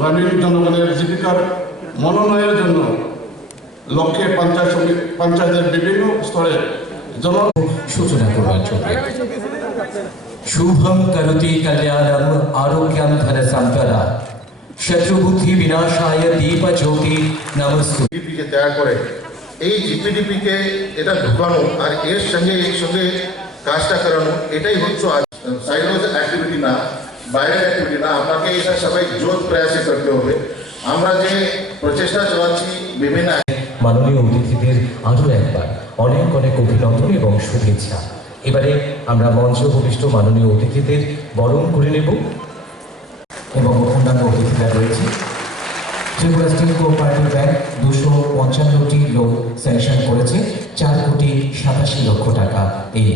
গ্রামীণ জনগণের জীবিকার মনোনয়নের জন্য লক্ষ্যে পঞ্চায়েতের বিভিন্ন স্তরে সূচনা করবার জন্য শুভম করতি কল্যাণম আরোগ্যম ধন সম্পদা শত্রুবুদ্ধি বিনাশায় দীপ জ্যোতি নমস্তু। জিপিডিপিকে তৈরি করে এই জিপিডিপিকে এটা ঢুকানো আর এর সঙ্গে কাজটা করানো এটাই হচ্ছে সাইড অ্যাক্টিভিটি না, বাইরের অ্যাক্টিভিটি না। আপনাকে এটা সবাই জোর প্রয়াসে করতে হবে। আমরা যে প্রচেষ্টা চালাচ্ছি বিভিন্ন মাননীয় অতিথিদের আরও একবার অনেক অনেক অভিনন্দন এবং শুভেচ্ছা। এবারে আমরা মঞ্চ উপবিষ্ট মাননীয় অতিথিদের বরণ করে নেব এবং অন্যান্য অতিথিরা রয়েছে। ত্রিপুরা স্টেট কোঅপারেটিভ ব্যাংক 255টি লোন স্যাংশন করেছে, 4,87,00,000 টাকা এই